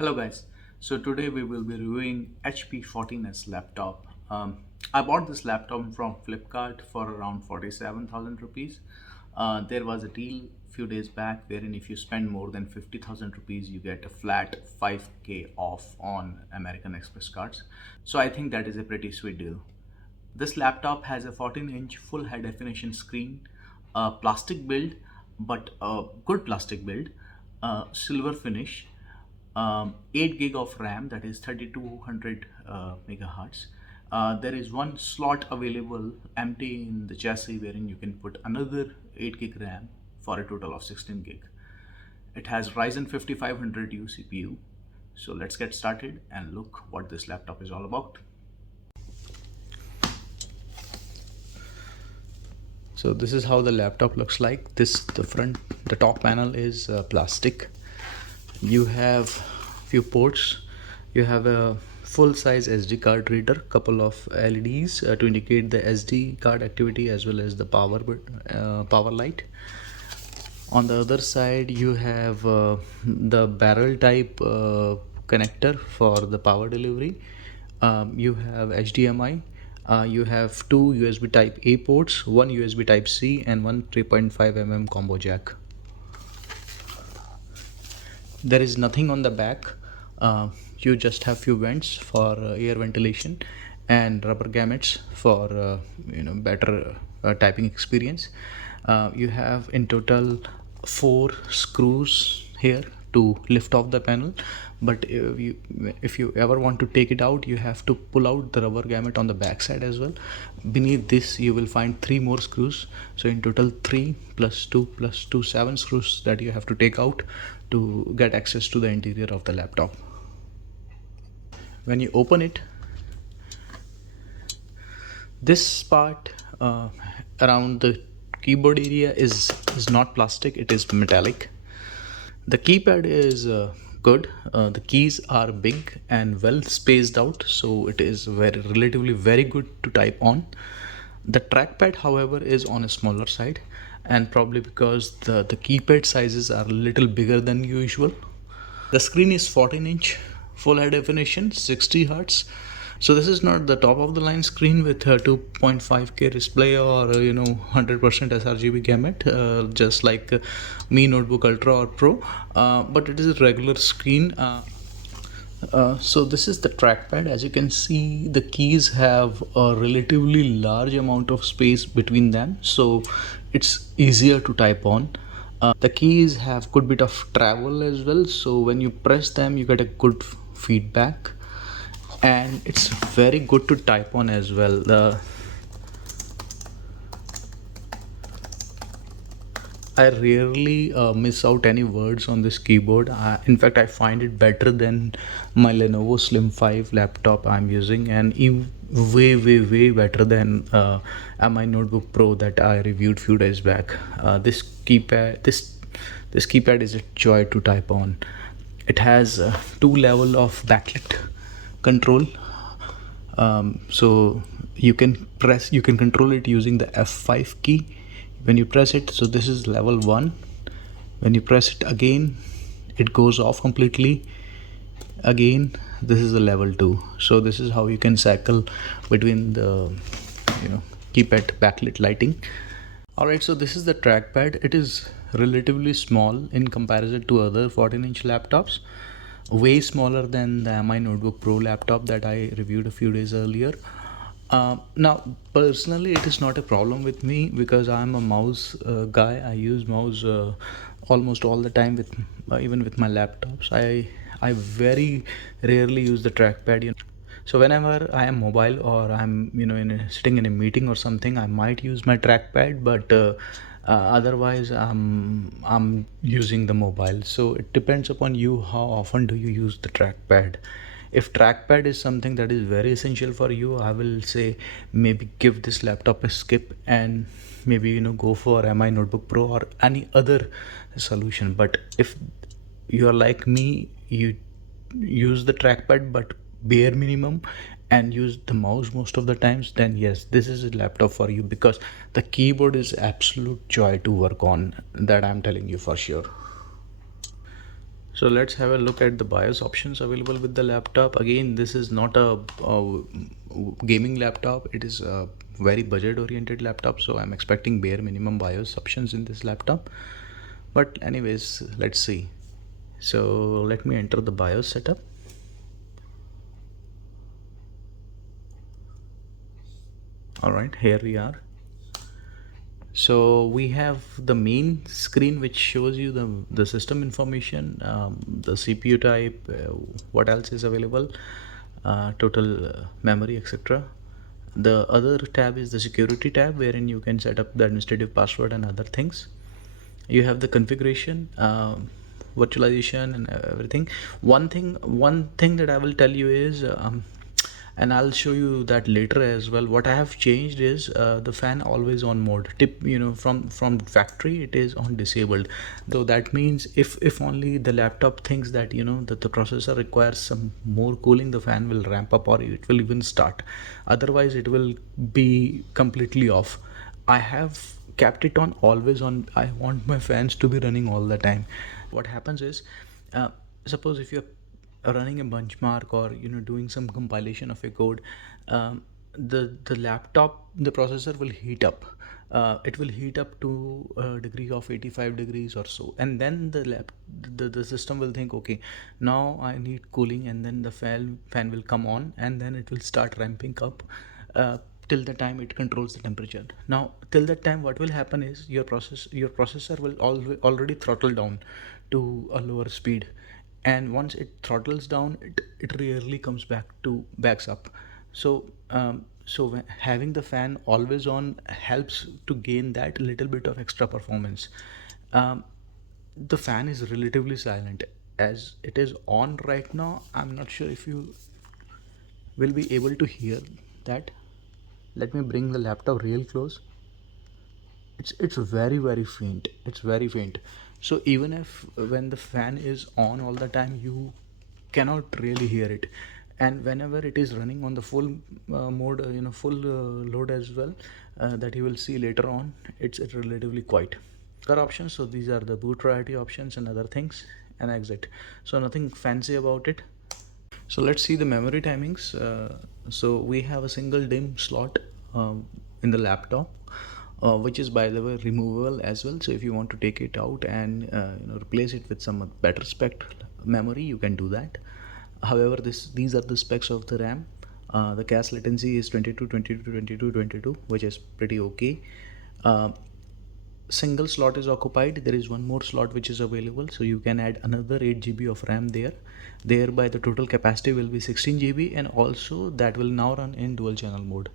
Hello guys, so today we will be reviewing HP 14s laptop. I bought this laptop from Flipkart for around 47,000 rupees. There was a deal few days back wherein if you spend more than 50,000 rupees you get a flat 5k off on American Express cards. So I think that is a pretty sweet deal. This laptop has a 14-inch full high definition screen, a plastic build, but a good plastic build, silver finish, 8 gig of RAM, that is 3200 megahertz. There is one slot available empty in the chassis wherein you can put another 8 gig RAM for a total of 16 gig. It has Ryzen 5500U CPU. So let's get started and look what this laptop is all about. So this is how the laptop looks like. The top panel is plastic. You have few ports. You have a full-size SD card reader, couple of LEDs to indicate the SD card activity as well as the power light. On the other side, you have the barrel type connector for the power delivery. You have HDMI. You have two USB type A ports, one USB type C and one 3.5mm combo jack. There is nothing on the back. You just have few vents for air ventilation and rubber gamuts for better typing experience. You have in total 4 screws here to lift off the panel, but if you ever want to take it out, you have to pull out the rubber gamut on the back side as well. Beneath this you will find 3 more screws, so in total 3 plus 2 plus 2 7 screws that you have to take out to get access to the interior of the laptop. When you open it, this part around the keyboard area is not plastic, it is metallic. The keypad is good. The keys are big and well spaced out, so it is relatively very good to type on. The trackpad, however, is on a smaller side, and probably because the keypad sizes are a little bigger than usual. The screen is 14-inch, full high definition, 60 Hz. So this is not the top of the line screen with 2.5K display or 100% sRGB gamut, just like Mi Notebook Ultra or Pro, but it is a regular screen. So this is the trackpad. As you can see, the keys have a relatively large amount of space between them, so it's easier to type on. The keys have good bit of travel as well, so when you press them you get a good feedback, and it's very good to type on as well. I rarely miss out any words on this keyboard. In fact, I find it better than my Lenovo Slim 5 laptop I'm using, and way better than my Notebook Pro that I reviewed few days back. This keypad is a joy to type on. It has 2 level of backlit control, so you can control it using the F5 key when you press it. So this is level 1. When you press it again, it goes off completely. Again, this is the level 2. So this is how you can cycle between the keypad backlit lighting. Alright, so this is the trackpad. It is relatively small in comparison to other 14-inch laptops, way smaller than the Mi Notebook Pro laptop that I reviewed a few days earlier. Now personally it is not a problem with me because I'm a mouse guy. I use mouse almost all the time with even with my laptops. I very rarely use the trackpad. So whenever I am mobile or I'm sitting in a meeting or something, I might use my trackpad, but otherwise I'm using the mobile. So it depends upon you how often do you use the trackpad. If trackpad is something that is very essential for you, I will say maybe give this laptop a skip and maybe go for Mi Notebook Pro or any other solution. But if you are like me, you use the trackpad but bare minimum and use the mouse most of the times, then yes, this is a laptop for you, because the keyboard is absolute joy to work on, that I'm telling you for sure. So let's have a look at the BIOS options available with the laptop. Again, this is not a gaming laptop. It is a very budget oriented laptop, so I'm expecting bare minimum BIOS options in this laptop. But anyways, let's see. So let me enter the BIOS setup. All right, here we are. So we have the main screen which shows you the system information, the CPU type, what else is available, total memory, etc. The other tab is the security tab, wherein you can set up the administrative password and other things. You have the configuration, virtualization and everything. One thing that I will tell you is and I'll show you that later as well. What I have changed is the fan always on mode. From factory it is on disabled, though that means if only the laptop thinks that that the processor requires some more cooling, the fan will ramp up or it will even start. Otherwise it will be completely off. I have kept it on always on. I want my fans to be running all the time. What happens is, suppose if you're running a benchmark or doing some compilation of a code, the laptop, the processor will heat up. It will heat up to a degree of 85 degrees or so, and then the system will think, okay, now I need cooling, and then the fan will come on, and then it will start ramping up till the time it controls the temperature. Now till that time what will happen is your processor will already throttle down to a lower speed, and once it throttles down, it rarely comes backs up. So having the fan always on helps to gain that little bit of extra performance. The fan is relatively silent as it is on right now. I'm not sure if you will be able to hear that. Let me bring the laptop real close. It's very faint. It's very faint. So even if when the fan is on all the time, you cannot really hear it. And whenever it is running on the full mode, full load as well, that you will see later on, it's relatively quiet. Other options, so these are the boot priority options and other things, and exit. So nothing fancy about it. So let's see the memory timings. So we have a single DIMM slot in the laptop, which is by the way removable as well. So if you want to take it out and replace it with some better spec memory, you can do that. However, these are the specs of the RAM. The cache latency is 22, 22, 22, 22, which is pretty okay. Single slot is occupied. There is one more slot which is available, so you can add another 8 GB of RAM there. Thereby the total capacity will be 16 GB, and also that will now run in dual channel mode.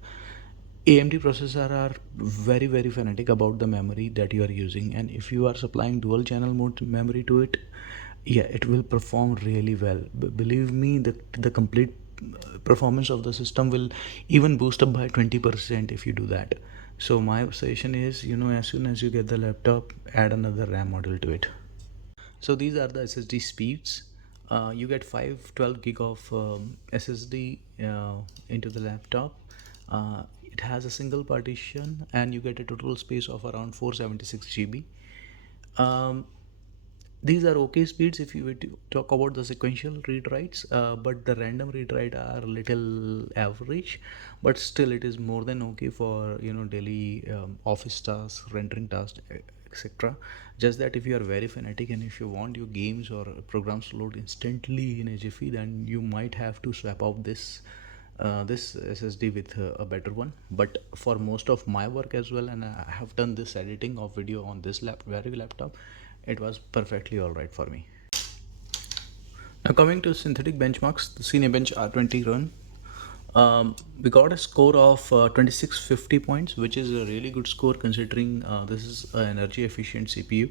AMD processor are very fanatic about the memory that you are using, and if you are supplying dual channel mode memory to it, yeah, it will perform really well. Believe me, the complete performance of the system will even boost up by 20% if you do that. So my suggestion is, as soon as you get the laptop, add another RAM module to it. So these are the SSD speeds. You get 512 gig of SSD into the laptop. It has a single partition, and you get a total space of around 476 GB. These are okay speeds if you were to talk about the sequential read writes, but the random read write are little average, but still it is more than okay for daily office tasks, rendering tasks, etc. Just that if you are very fanatic and if you want your games or programs to load instantly in a jiffy, then you might have to swap out this SSD with a better one. But for most of my work as well, and I have done this editing of video on this very laptop, it was perfectly alright for me. Now coming to synthetic benchmarks, the Cinebench R20 run. We got a score of 2650 points, which is a really good score considering this is an energy efficient CPU.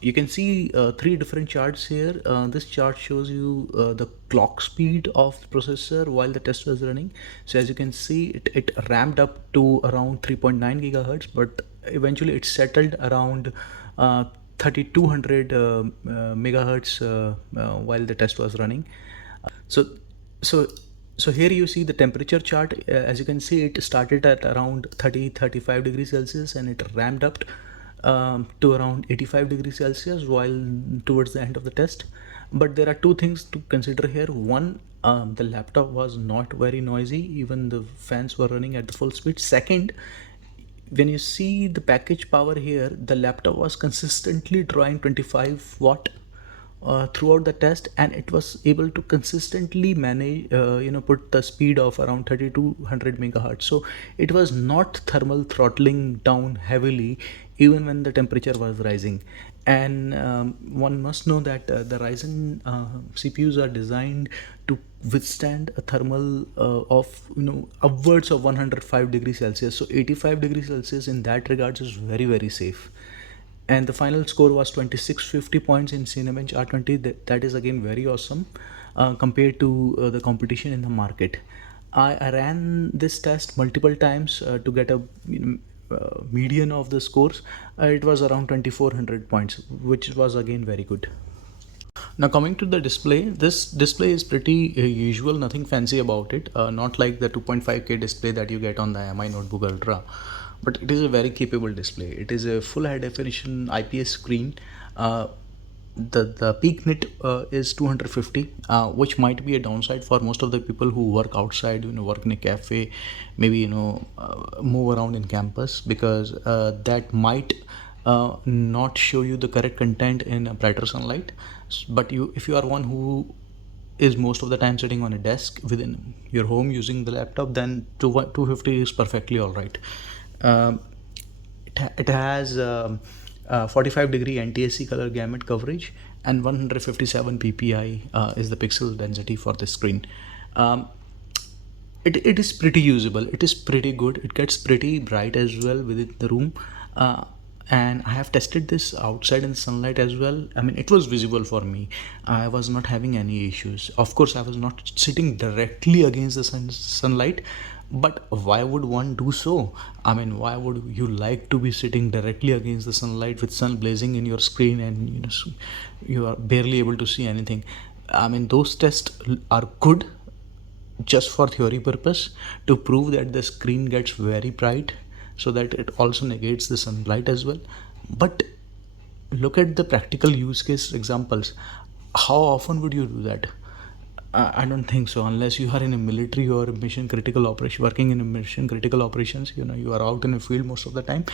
You can see 3 different charts here. This chart shows you the clock speed of the processor while the test was running. So as you can see, it ramped up to around 3.9 gigahertz, but eventually it settled around 3200 megahertz while the test was running. So here you see the temperature chart. As you can see, it started at around 30-35 degrees Celsius, and it ramped up to around 85 degrees Celsius while towards the end of the test. But there are two things to consider here. One, the laptop was not very noisy, even the fans were running at the full speed. Second, when you see the package power here, the laptop was consistently drawing 25 watt throughout the test, and it was able to consistently manage put the speed of around 3200 megahertz. So it was not thermal throttling down heavily even when the temperature was rising. And one must know that the Ryzen CPUs are designed to withstand a thermal of upwards of 105 degrees Celsius. So 85 degrees Celsius in that regards is very, very safe. And the final score was 2650 points in Cinebench R20. That is again very awesome compared to the competition in the market. I ran this test multiple times to get a median of the scores. It was around 2400 points, which was again very good. Now coming to the display, this display is pretty usual, nothing fancy about it, not like the 2.5K display that you get on the MI Notebook Ultra, but it is a very capable display. It is a full high definition IPS screen. The peak nit is 250, which might be a downside for most of the people who work outside, work in a cafe, maybe move around in campus, because that might not show you the correct content in a brighter sunlight. But if you are one who is most of the time sitting on a desk within your home using the laptop, then 250 is perfectly all right. It has 45 degree NTSC color gamut coverage, and 157 ppi is the pixel density for the screen. It is pretty usable, it is pretty good, it gets pretty bright as well within the room, and I have tested this outside in the sunlight as well. I mean, it was visible for me. I was not having any issues. Of course, I was not sitting directly against the sunlight, but why would one do so? I mean, why would you like to be sitting directly against the sunlight with sun blazing in your screen and you are barely able to see anything? I mean, those tests are good just for theory purpose, to prove that the screen gets very bright so that it also negates the sunlight as well. But look at the practical use case examples. How often would you do that? I don't think so, unless you are in a military or mission critical operation, working in a mission critical operations. You are out in the field most of the time.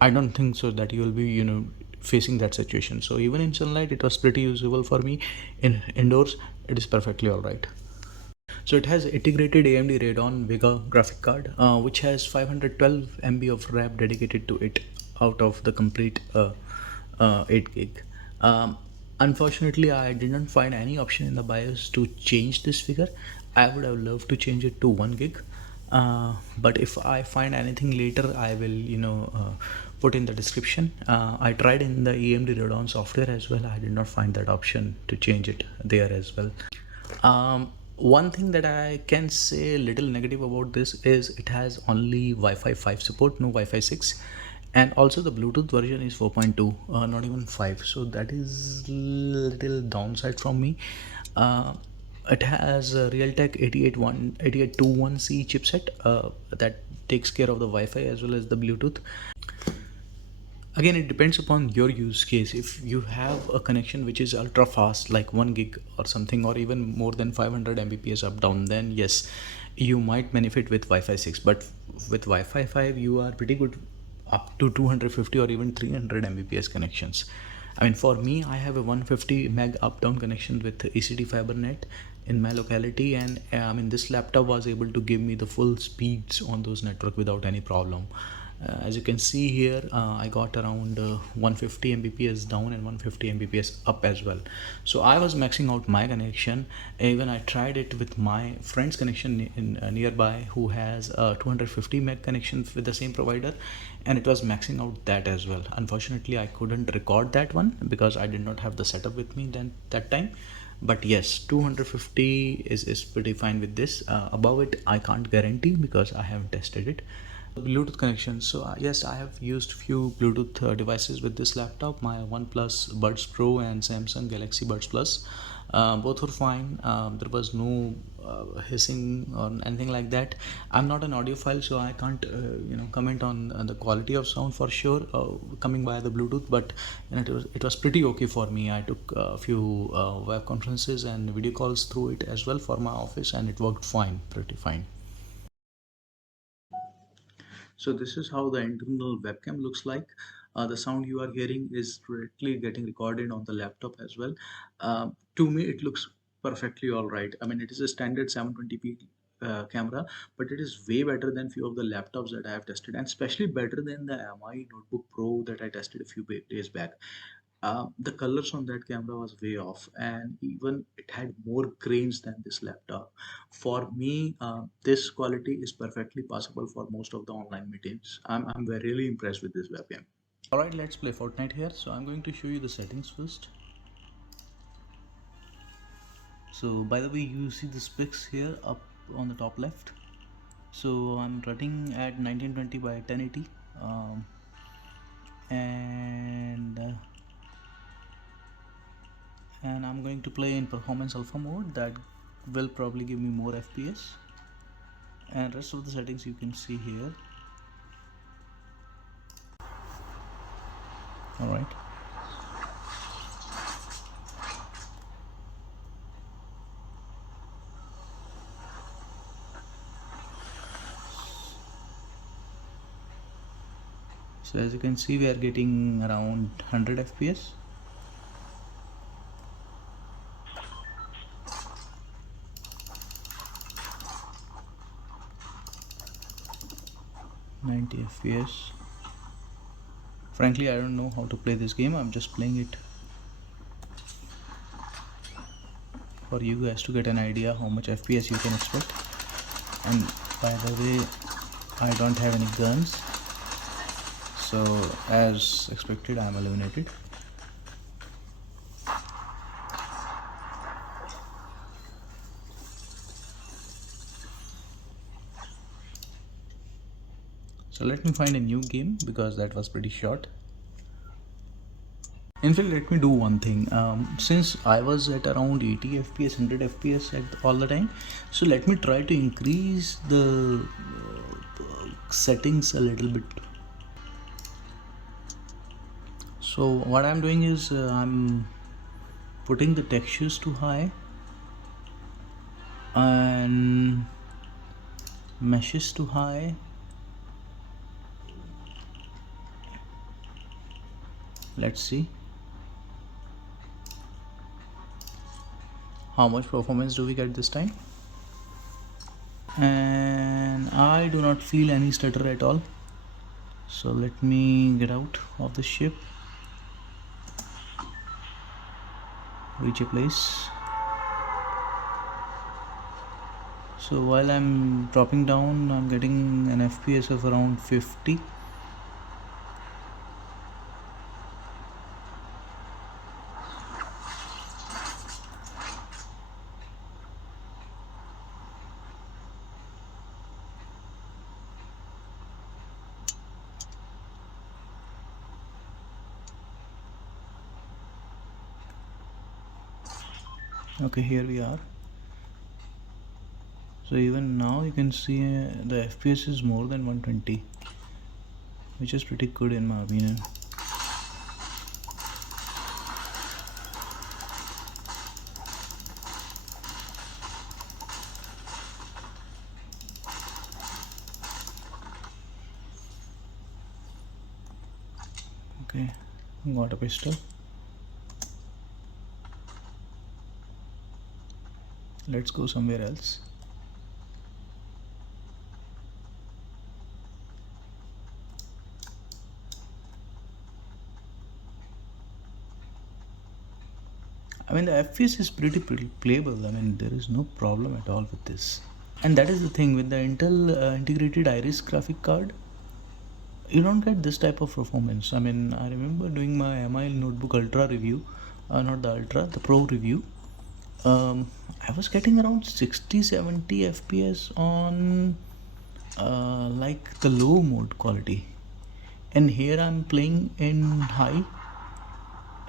I don't think so that you will be facing that situation. So even in sunlight, it was pretty usable for me. Indoors, it is perfectly all right. So it has integrated AMD Radeon VEGA graphic card, which has 512 MB of RAM dedicated to it out of the complete 8 gig. Unfortunately, I didn't find any option in the BIOS to change this figure. I would have loved to change it to 1 gig, but if I find anything later, I will put in the description. I tried in the AMD Radeon software as well. I did not find that option to change it there as well. One thing that I can say a little negative about this is it has only Wi-Fi 5 support, no Wi-Fi 6, and also the Bluetooth version is 4.2, not even 5. So that is a little downside from me. It has a Realtek 8821C chipset that takes care of the Wi-Fi as well as the Bluetooth. Again, it depends upon your use case. If you have a connection which is ultra fast, like 1 gig or something, or even more than 500 Mbps up down, then yes, you might benefit with Wi-Fi 6. But with Wi-Fi 5, you are pretty good up to 250 or even 300 Mbps connections. I mean, for me, I have a 150 meg up down connection with ECD FiberNet in my locality, and I mean, this laptop was able to give me the full speeds on those network without any problem. As you can see here, I got around 150 Mbps down and 150 Mbps up as well. So I was maxing out my connection. Even I tried it with my friend's connection in nearby, who has a 250 meg connection with the same provider, and it was maxing out that as well. Unfortunately, I couldn't record that one because I did not have the setup with me that time. But yes, 250 is pretty fine with this. Above it, I can't guarantee because I haven't tested it. Bluetooth connection. So yes, I have used few Bluetooth devices with this laptop, my OnePlus Buds Pro and Samsung Galaxy Buds Plus. Both were fine. There was no hissing or anything like that. I'm not an audiophile, so I can't comment on the quality of sound for sure coming via the Bluetooth, but it was pretty okay for me. I took a few web conferences and video calls through it as well for my office, and it worked fine, pretty fine. So this is how the internal webcam looks like. The sound you are hearing is directly getting recorded on the laptop as well. To me, it looks perfectly all right. I mean, it is a standard 720p camera, but it is way better than few of the laptops that I have tested, and especially better than the MI Notebook Pro that I tested a few days back. The colors on that camera was way off, and even it had more grains than this laptop. For me, this quality is perfectly possible for most of the online meetings. I'm very really impressed with this webcam. Alright, let's play Fortnite here. So I'm going to show you the settings first. So by the way, you see the specs here up on the top left. So I'm running at 1920 by 1080 and I'm going to play in performance alpha mode. That will probably give me more FPS, and rest of the settings you can see here. Alright, so as you can see, we are getting around 100 FPS. FPS. Frankly, I don't know how to play this game. I'm just playing it for you guys to get an idea how much FPS you can expect. And by the way, I don't have any guns, so as expected, I'm eliminated. So let me find a new game because that was pretty short. In fact, let me do one thing. Since I was at around 80 FPS, 100 FPS all the time, so let me try to increase the settings a little bit. So what I'm doing is I'm putting the textures to high and meshes to high. Let's see how much performance do we get this time. And I do not feel any stutter at all. So let me get out of the ship, reach a place. So while I'm dropping down, I'm getting an FPS of around 50. Okay, here we are. So even now you can see the FPS is more than 120, which is pretty good in my opinion. Okay, got a pistol. Let's go somewhere else. I mean, the FPS is pretty playable. I mean, there is no problem at all with this. And that is the thing with the Intel integrated Iris graphic card, you don't get this type of performance. I mean, I remember doing my MI Notebook Ultra review, not the Ultra, the Pro review. I was getting around 60-70 FPS on like the low mode quality, and here I'm playing in high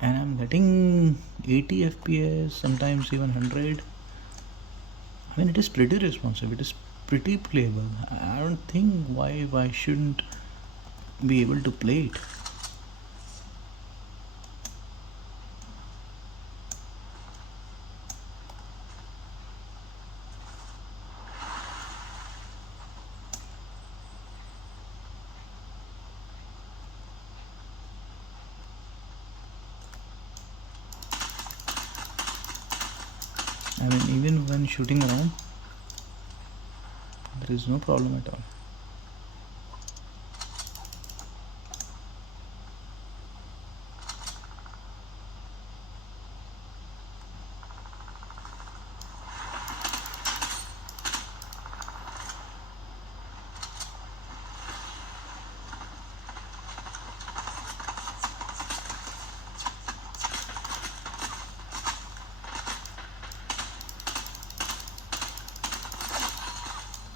and I'm getting 80 FPS, sometimes even 100. I mean, it is pretty responsive, it is pretty playable. I don't think why shouldn't be able to play it. I mean, even when shooting around, there is no problem at all.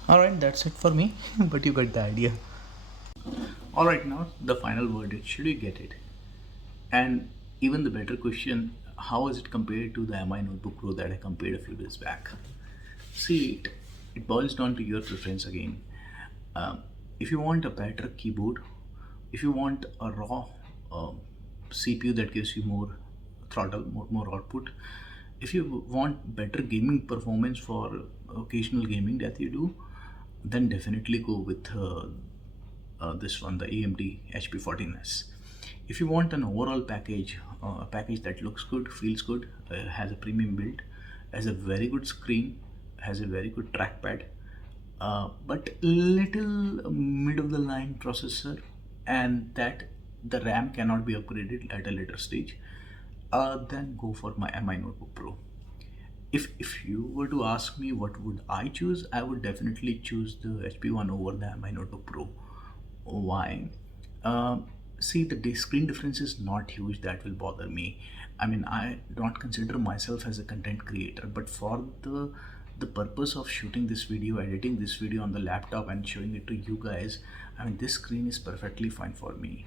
Alright, that's it for me, but you got the idea. Alright, now the final verdict, should you get it? And even the better question, how is it compared to the MI Notebook Pro that I compared a few days back? See, it boils down to your preference again. If you want a better keyboard, if you want a raw CPU that gives you more throttle, more output, if you want better gaming performance for occasional gaming that you do, then definitely go with this one, the AMD HP 14s. If you want an overall package, a package that looks good, feels good, has a premium build, has a very good screen, has a very good trackpad, but little mid of the line processor, and that the RAM cannot be upgraded at a later stage, then go for my MI Notebook Pro. If you were to ask me what would I choose, I would definitely choose the HP one over the MI Notebook Pro. Why? See, the screen difference is not huge that will bother me. I mean, I don't consider myself as a content creator, but for the purpose of shooting this video, editing this video on the laptop and showing it to you guys, I mean, this screen is perfectly fine for me.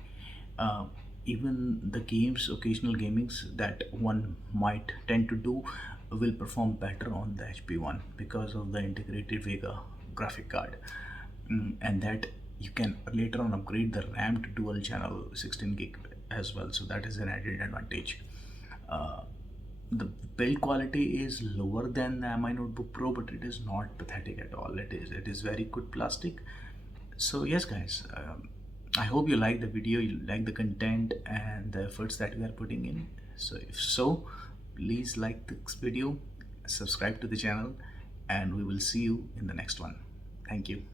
Even the games, occasional gamings that one might tend to do, will perform better on the HP one because of the integrated VEGA graphic card. And that you can later on upgrade the RAM to dual channel 16 gig as well, so that is an added advantage. The build quality is lower than the MI Notebook Pro, but it is not pathetic at all. It is very good plastic. So yes guys, I hope you like the video, you like the content and the efforts that we are putting in. So if so, please like this video, subscribe to the channel, and we will see you in the next one. Thank you.